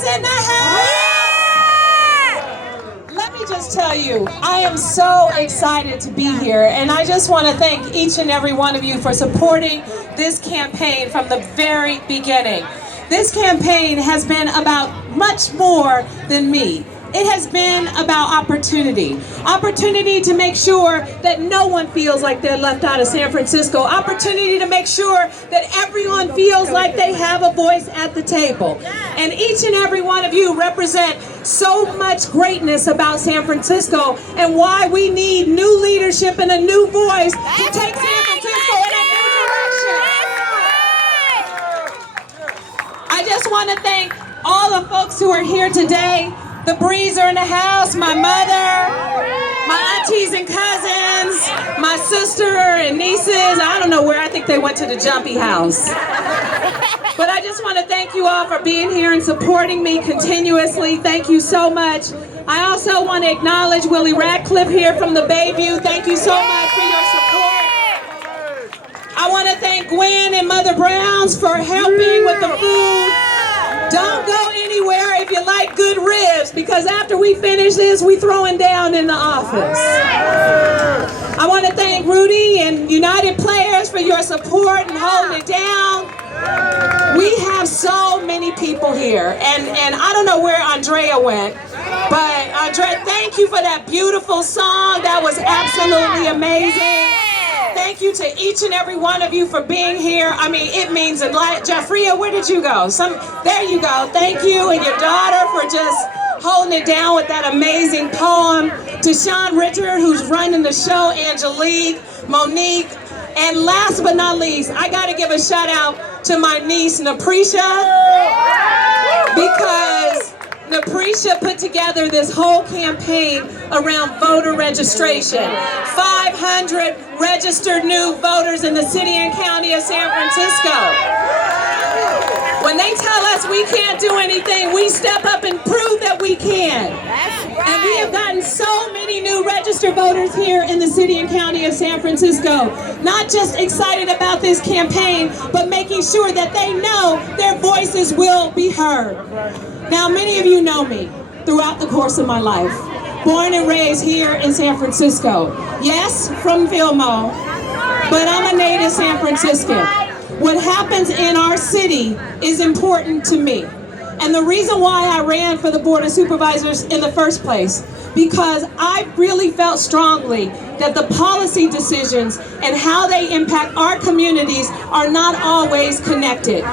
Ladies in the house. Let me just tell you, I am so excited to be here, and I just want to thank each and every one of you for supporting this campaign from the very beginning. This campaign has been about much more than me. It has been about opportunity. Opportunity to make sure that no one feels like they're left out of San Francisco. Opportunity to make sure that everyone feels like they have a voice at the table. And each and every one of you represent so much greatness about San Francisco and why we need new leadership and a new voice to take San Francisco in a new direction. I just want to thank all the folks who are here today. The Breezer in the house, my mother, my aunties and cousins, my sister and nieces. I don't know where, I think they went to the Jumpy House. But I just want to thank you all for being here and supporting me continuously. Thank you so much. I also want to acknowledge Willie Radcliffe here from the Bayview. Thank you so much for your support. I want to thank Gwen and Mother Browns for helping with the food. Don't go anywhere if you like good ribs, because after we finish this, we throwing down in the office. I want to thank Rudy and United Players for your support and holding it down. We have so many people here, and I don't know where Andrea went, but Andrea, thank you for that beautiful song. That was absolutely amazing. Thank you to each and every one of you for being here. I mean, it means a lot. Jeffria, where did you go? There you go. Thank you and your daughter for just holding it down with that amazing poem. To Sean Richard, who's running the show, Angelique, Monique, and last but not least, I got to give a shout out to my niece, Napresha, because Napresha put together this whole campaign around voter registration. 500 registered new voters in the city and county of San Francisco. When they tell us we can't do anything, we step up and prove that we can. And we have gotten so many new registered voters here in the city and county of San Francisco. Not just excited about this campaign, but making sure that they know their voices will be heard. Now, many of you know me throughout the course of my life. Born and raised here in San Francisco. Yes, from Vilmo, but I'm a native San Franciscan. What happens in our city is important to me. And the reason why I ran for the Board of Supervisors in the first place, because I really felt strongly that the policy decisions and how they impact our communities are not always connected.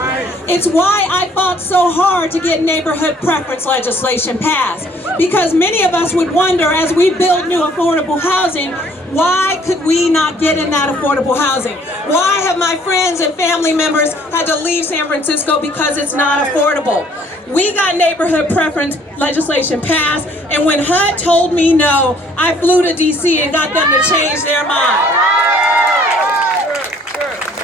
It's why I fought so hard to get neighborhood preference legislation passed, because many of us would wonder, as we build new affordable housing, why could we not get in that affordable housing? Why have my friends and family members had to leave San Francisco because it's not affordable? We got neighborhood preference legislation passed, and when HUD told me no, I flew to DC and got them to change their mind.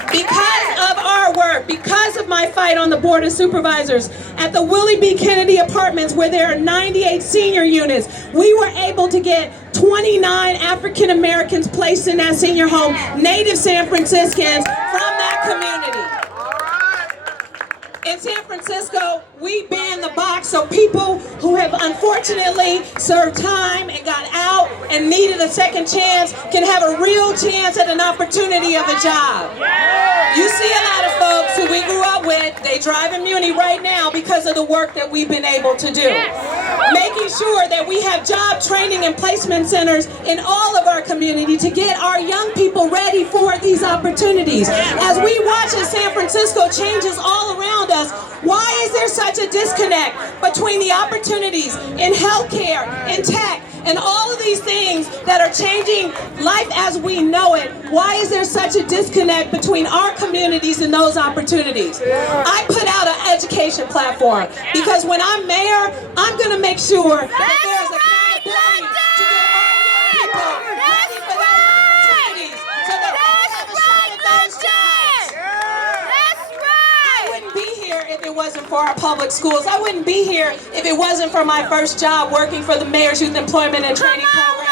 Because of our work, because of my fight on the Board of Supervisors, at the Willie B. Kennedy Apartments, where there are 98 senior units, we were able to get 29 African Americans placed in that senior home, native San Franciscans from that community. In San Francisco, we ban the box so people who have unfortunately served time and got out and needed a second chance can have a real chance at an opportunity of a job. You see a lot of folks who we grew up with, they drive in Muni right now because of the work that we've been able to do. Making sure that we have job training and placement centers in all of our community to get our young people ready for these opportunities. As we watch as San Francisco changes all around us, why is there such a disconnect between the opportunities in healthcare, in tech, and all of these things that are changing life as we know it? Why is there such a disconnect between our communities and those opportunities? I put out an education platform because when I'm mayor, I'm going to make sure that there's accountability to get all young people ready for those opportunities so that they have a shot at those jobs. I wouldn't be here if it wasn't for our public schools. I wouldn't be here if it wasn't for my first job working for the Mayor's Youth Employment and Training Program.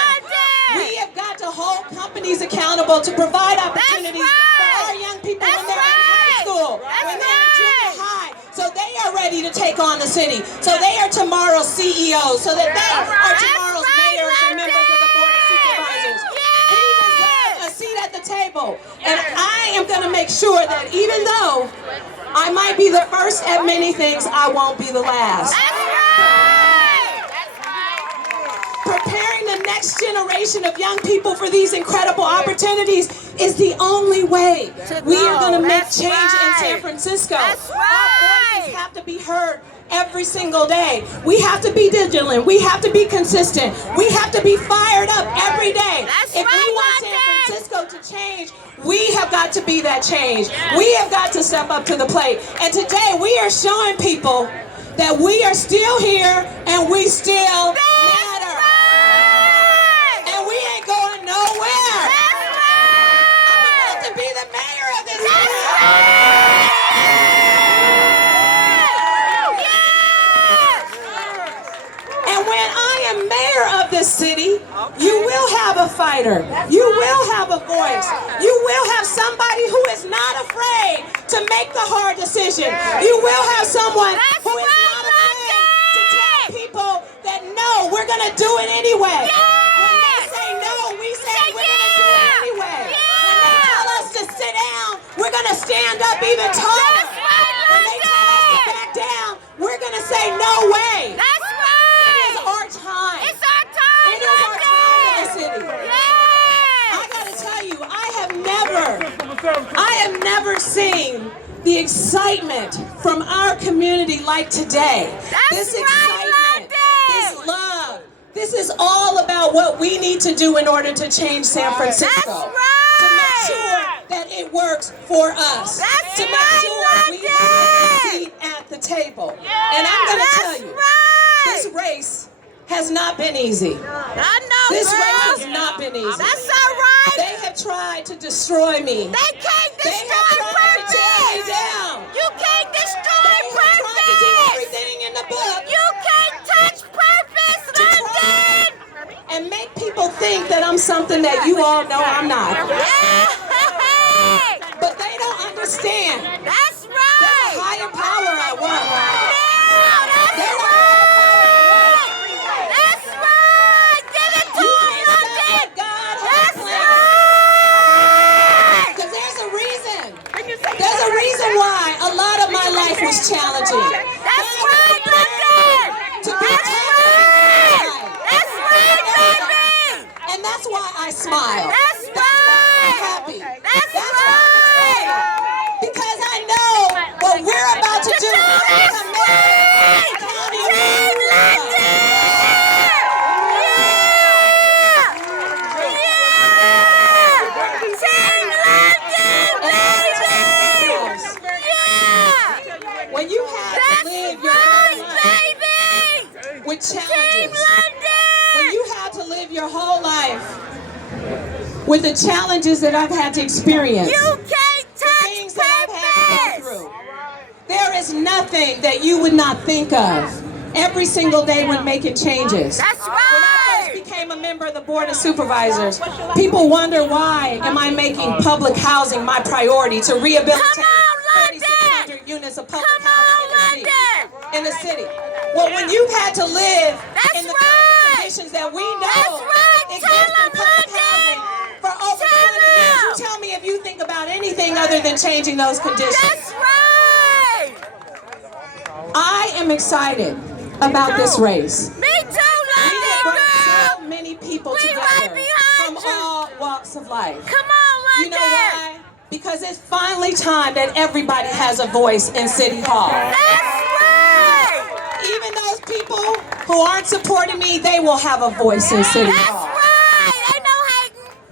We have got to hold companies accountable to provide opportunities for our young people when they're in high school, when they're in junior high, so they are are ready to take on the city. So they are tomorrow's CEOs, so that they are tomorrow's mayors and members of the Board of Supervisors. We deserve a seat at the table. And I am going to make sure that even though I might be the first at many things, I won't be the last. Preparing the next generation of young people for these incredible opportunities is the only way we are going to make change in San Francisco. Our voices have to be heard every single day. We have to be vigilant. We have to be consistent. We have to be fired up every day. If we want San Francisco to change, we have got to be that change. We have got to step up to the plate. And today we are showing people that we are still here and we still matter. And we ain't going nowhere. I'm about to be the mayor of this city. And when I am mayor of this city, you will have a fighter. You will have a voice. You will have somebody who is not afraid to make the hard decision. You will have someone who is not afraid to tell people that no, we're going to do it anyway. When they say no, we say we're going to do it anyway. When they tell us to sit down, we're going to stand up even taller. When they tell us to back down, we're going to say no way. It is our time. It is our time in the city. I got to tell you, I have never seen the excitement from our community like today. This excitement, this love, this is all about what we need to do in order to change San Francisco. To make sure that it works for us. To make sure we have a seat at the table. And I'm going to tell you, this race has not been easy. This race has not been easy. That's all right. They have tried to destroy me. They can't They destroy have tried to tear me purpose. down. You can't destroy They have tried to do purpose. everything in the book You can't touch purpose, to try London. and make people think that I'm something that you all know I'm not. Yeah. But they don't understand. That's There's a right. higher power at work. That's There's a right. That's right. Give it to You him, can't stop London. what God has That's planned. right. Because there's a reason. There's a reason why a lot of my life was challenging. That's right, London. To be That's tough right. inside. That's right, baby. And that's why I smile. That's why I'm right. happy. That's why I'm right. excited. Because I know what we're about to do. That's to make right. the county Team London. When you have to live your whole life with challenges, when you have to live your whole life with the challenges that I've had to experience, You can't touch things that I've had to go purpose. through, there is nothing that you would not think of every single day when making changes. That's When I right. first became a member of the Board of Supervisors, people wonder why am I making public housing my priority to rehabilitate Come on, London. 4,600 units of public Come on, housing London. in the city. Well, when you've had to live That's in the right. kinds of conditions that we know That's right. exist Tell in 'em, public London. housing for over Tell 20 years, 'em. you tell me if you think about anything other than changing those conditions. That's right. I am excited about this race. Me too, We have London brought girl. so many people We together right behind from you. all walks of life. Come on, You know London. why? Because it's finally time that everybody has a voice in City Hall. That's right. Even those people who aren't supporting me, they will have a voice in City That's Hall. right. Ain't no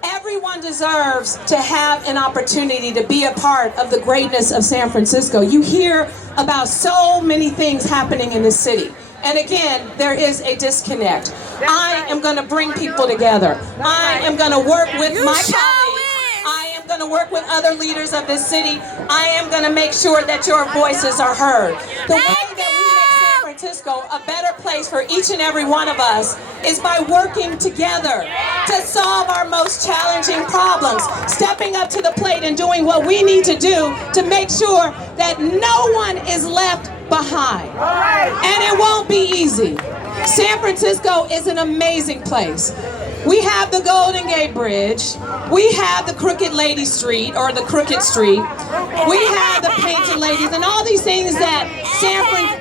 hating. Everyone deserves to have an opportunity to be a part of the greatness of San Francisco. You hear about so many things happening in the city. And again, there is a disconnect. I am going to bring people together. I am going to work with You my sure colleagues. is. I am going to work with other leaders of this city. I am going to make sure that your voices are heard. The way that we make San Francisco a better place for each and every one of us is by working together to solve our most challenging problems, stepping up to the plate and doing what we need to do to make sure that no one is left behind. And it won't be easy. San Francisco is an amazing place. We have the Golden Gate Bridge. We have the Crooked Lady Street, or the Crooked Street. We have the Painted Ladies, and all these things that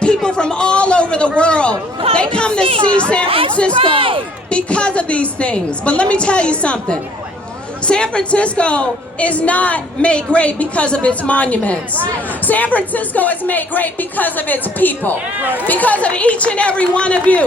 people from all over the world, they come to see San Francisco because of these things. But let me tell you something. San Francisco is not made great because of its monuments. San Francisco is made great because of its people. Because of each and every one of you.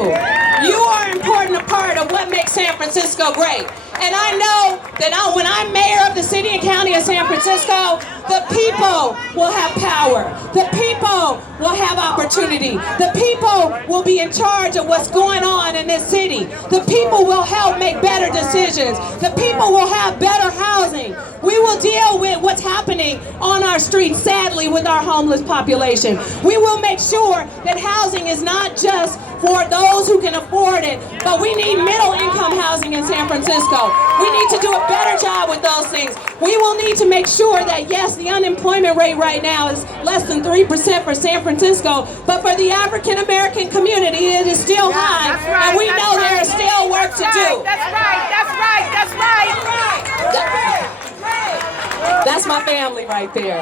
You are an important part of what makes San Francisco great. And I know that when I'm mayor of the city and county of San Francisco, the people will have power. The people will have opportunity. The people will be in charge of what's going on in this city. The people will help make better decisions. The people will have better housing. We will deal with what's happening on our streets, sadly, with our homeless population. We will make sure that housing is not just for those who can afford it, but we need middle income housing in San Francisco. We need to do a better job with those things. We will need to make sure that, yes, the unemployment rate right now is less than 3% for San Francisco, but for the African American community, it is still high, and we know there is still work to do. That's right. That's my family right there.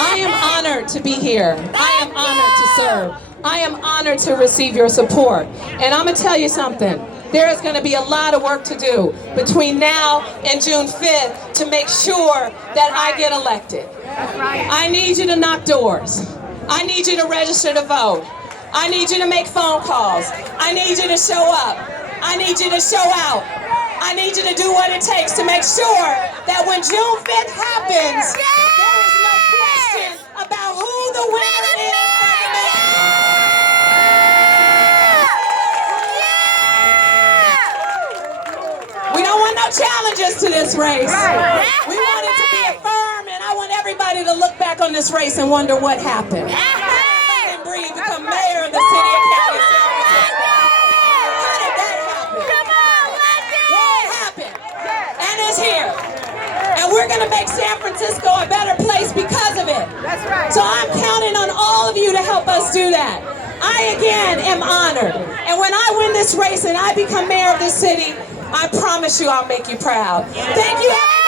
I am honored to be here. I am honored to serve. I am honored to receive your support. And I'm going to tell you something. There is going to be a lot of work to do between now and June 5th to make sure that I get elected. I need you to knock doors. I need you to register to vote. I need you to make phone calls. I need you to show up. I need you to show out. I need you to do what it takes to make sure that when June 5th happens, there is no question about who the winner is for the mayor. We don't want no challenges to this race. We want it to be affirmed, and I want everybody to look back on this race and wonder what happened. And breathe, become mayor of the city of Cali. Here. And we're going to make San Francisco a better place because of it. That's right. So I'm counting on all of you to help us do that. I, again, am honored. And when I win this race and I become mayor of this city, I promise you I'll make you proud. Thank you.